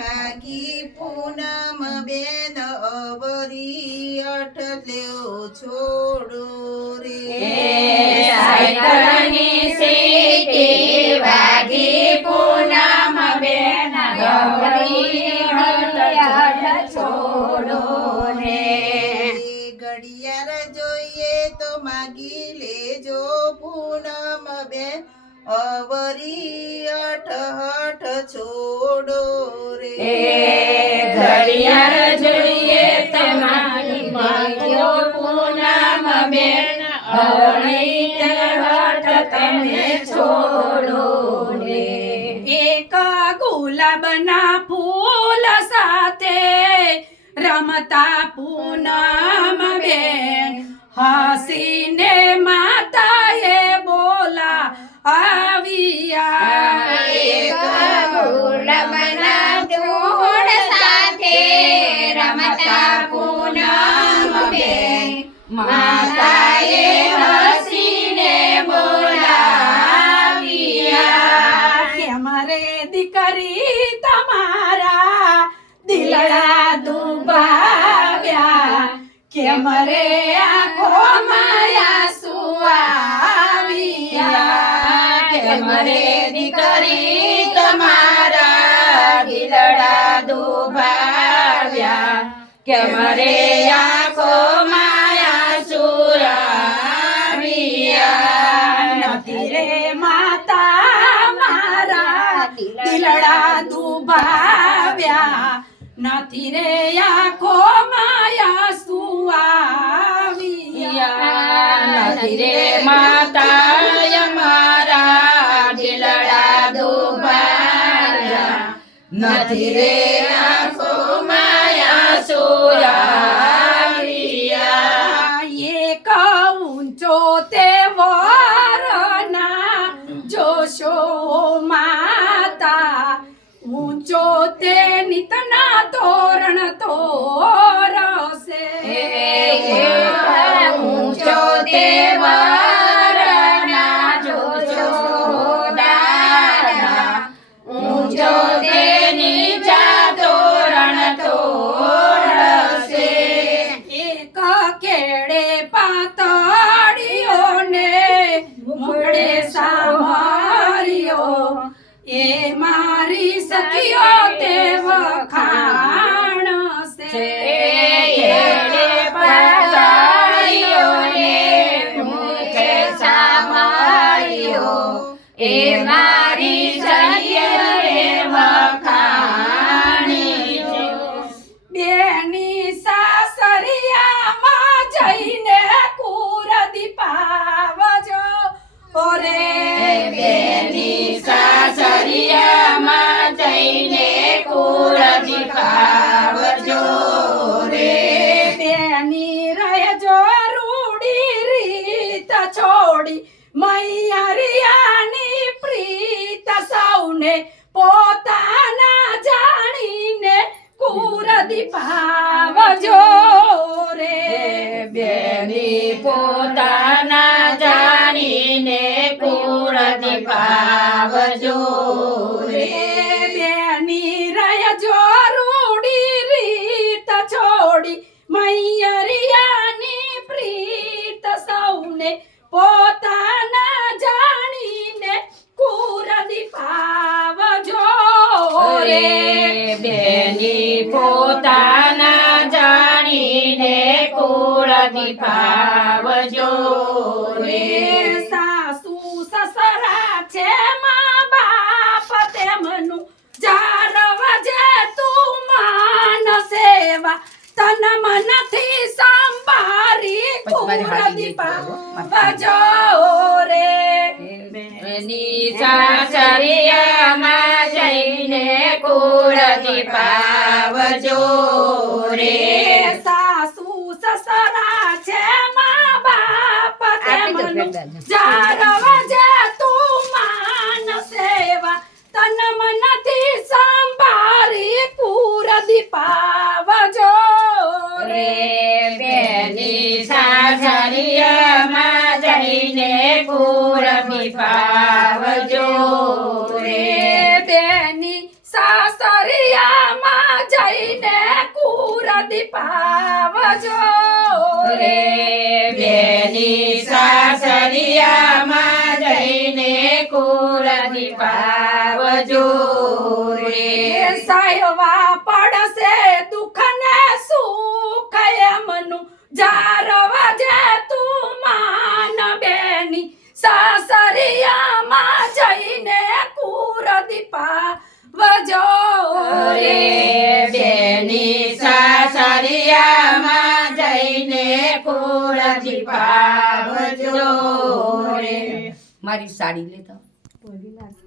ભાગી પૂનમ બેન અવરી અઠ લેવો છોડો રે સાયકલની સીટી વાગી પૂનમ બેન અવરી અઠ છોડો રે ઘડિયાળ જોઈએ તો માગી લેજો પૂનમ બેન અવરી અઠ છોડો રે ઘડિયાળ જોઈએ તમારી માગો પૂનમ બેન અવરી અઠ તમે છોડો રે એક ગુલાબના ફૂલ સાથે રમતા પૂનમ બેન હસીને માતાએ બોલા આવ્યા એક ગુલાબના ફૂલ સાથે રમતા પૂનમ બેન માતાએ હસીને બોલાવ્યા કે અમારે દીકરી તમારા દિલડા દુભાવ્યા કે મરે આંખો માયા સુવાવ્યા કે મરે દીકરી તમારા દિલડા દુભાવ્યા કે મરે આંખો માયા સુરાવ્યા નથી રે માતા મારા દિલડા દુભાવ્યા નથી રે આંખો માયા સુવાવ્યા નથી રે માતા મારા દિલડા દુભાવ્યા નથી રે આંખો માયા સુરાવ્યા એક ઊંચો તે વરના જોશો માતા ઊંચો તે નિતના તોરણ તોરસે ઊંચો તે વરના જોજો દાદા ઊંચો તે નીચા તોરણ તોરસે એક કેળે પાતળીઓને મુખડે સામરિયો એ મારી સખીઓ તે વખાણ છે કેળે પાતળીઓને મુખે સામરિયો એ મારી સખીઓને વખાણી છે બેની સાસરિયામાં જઈને કુર દીપાવજો ઓરે બેની સાસરિયામાં જઈને કુળ દીપાવજો રે બેની રહેજો રૂડી રીત છોડી મૈયરિયાની પ્રીત સૌને પોતાના જાણીને કુર દીપાવજો રે બેની પોતાના જાણીને કુળ દીપાવજો રે બેની રહેજો રૂડી રીત છોડી મૈયરિયાની પ્રીત સૌને પોતાના જાણીને કુર દીપાવજો રે બેની પોતાના જાણીને કુળ દીપાવજો રે સાસુ સસરા છે મા બાપ તેમનું જાળવજે તું માન સેવા તન મનથી સંભારી કુર દીપાવજો રે બેની સાસરિયામાં જઈને કુળ દીપાવજો રે સાસુ સસરા છે મા બાપ તેમનું જાળવજે તું માન સેવા તન મનથી સંભારી કુર દીપાવજો રે બેની સાસરિયામાં જઈને કુળ દીપાવજો રે બેની સાસરિયા સાસરિયામાં જઈને કુર દીપાવજો રે બેની સાસરિયામાં જઈને કુળ દીપાવજો રે સાયવા પડશે દુઃખ ને સુખ એમનું જારવા જે તું માન બેની સાસરિયામાં જઈને કુર દીપાવજો રે બેની સાસરિયામાં જઈને કુળ દીપાવજો રે મારી સાડી લેતા